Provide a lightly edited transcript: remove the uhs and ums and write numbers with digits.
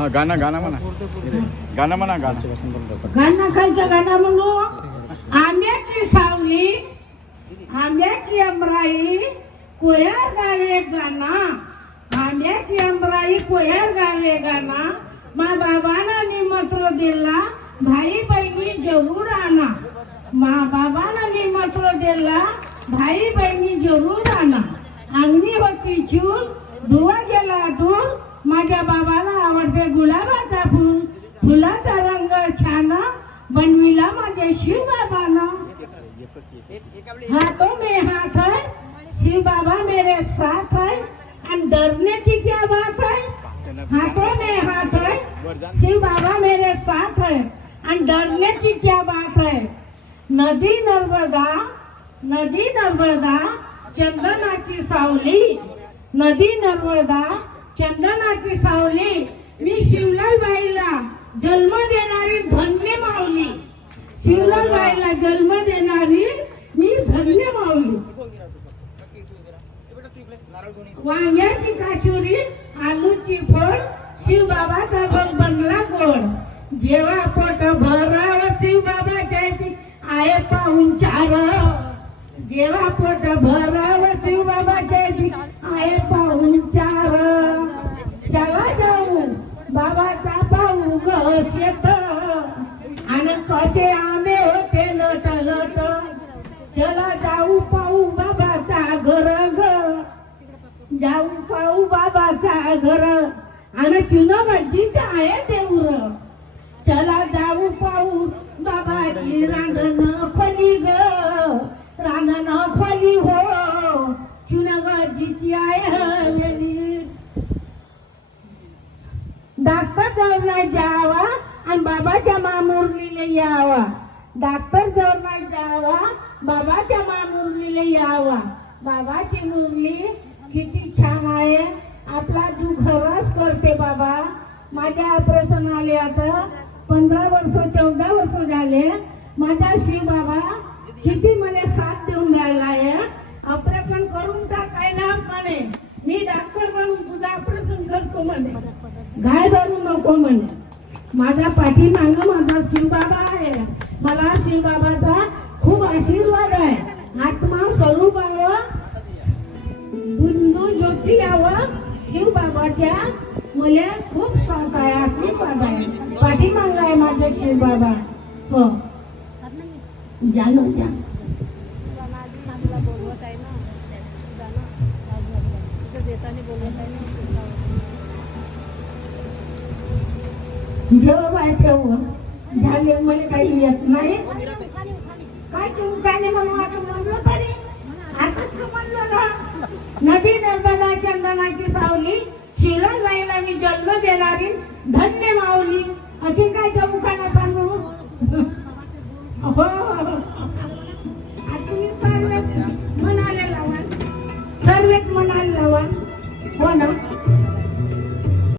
हा गाणं गाणं म्हणा गाणं म्हणा गाणं खालचं गाणं म्हणू. आंब्याची सावली आंब्याची अंबराई कोयर गावे गाणा. आंब्याची अंबराई कोयर गावे गाणा. मा बाबाला निमंत्रण दिला भाई बहिणी जरूर आणा. मा बाबाला निमंत्रण दिला भाई बहिणी जरूर आणा. अंगणी होती चूल धुवा गेला दूर. माझ्या बाबाला आवडते गुलाबाचा फूल. फुलाचा रंग छान बनविला माझ्या शिव बाबानं. हाथों में हाथ है शिव बाबा मेरे साथ है. आणि डरने की क्या बात है. हाथों में हाथ है शिव बाबा मेरे साथ है. आणि डरने की क्या बात है. नदी नर्मदा चंदनाची सावली. नदी नर्मदा चंदनाची सावली. मी शिवलाल बाईला जन्म देणारी धन्य माऊली. शिवलाल बाईला जन्म देणारी मी धन्य माऊली. वांग्याची काचुरी आलूची फोड शिव बाबाचा भोग बनला गोड. जेव्हा पोट भराव शिव बाबाच्या आहे पाहुणचार. जेव्हा पोट भराव शिव बाबाच्या आहे पाहुणचार. चला जाऊ बाबाचा पाहू ग शेत. आणि कसे आंबे होते लट लट. चला जाऊ पाहू बाबाचा घर ग. जाऊ पाहू बाबाचा घर. आणि चुनबाजीचा आहे देऊर. चला जाऊ पाहू बाबाची रांगण फली ग. रांगण फली हो चुनबाजीची आहे हवेली. डॉक्टर जवळ नाही जावा आणि बाबाच्या मामुरलीला यावा. डॉक्टर जवळ नाही जावा बाबाच्या मामुरलीला यावा. बाबाची मुरली किती छान आहे. आपला दुःख रस करते बाबा. माझ्या ऑपरेशन आले आता 15 वर्ष 14 वर्ष झाले. माझा शिव बाबा किती मला साथ देऊन राहिला आहे. ऑपरेशन करून टाकाय ना म्हणे. मी डॉक्टर म्हणून तुझं ऑपरेशन करतो म्हणे. घाय धरू नको म्हणे. माझ्या पाठीमागं माझा शिव बाबा आहे. मला शिव बाबाचा खूप आशीर्वाद आहे. आत्मा स्वरूपावर बिंदू ज्योती यावं शिव बाबाच्या मला खूप शौक आहे. आशीर्वाद आहे. पाठीमाग आहे माझा शिव बाबा. हो जाणून जा. जेव्हा ठेव झाले मला काही येत नाही. काय चुकाने म्हणून आता म्हणलं तरी आताच तू म्हणलं ना. नदी नर्मदा चंदनाची सावली. शिवलाल बाईला मी जन्म देणारी धन्य माऊली. अति काय चौकाना सांगू. हो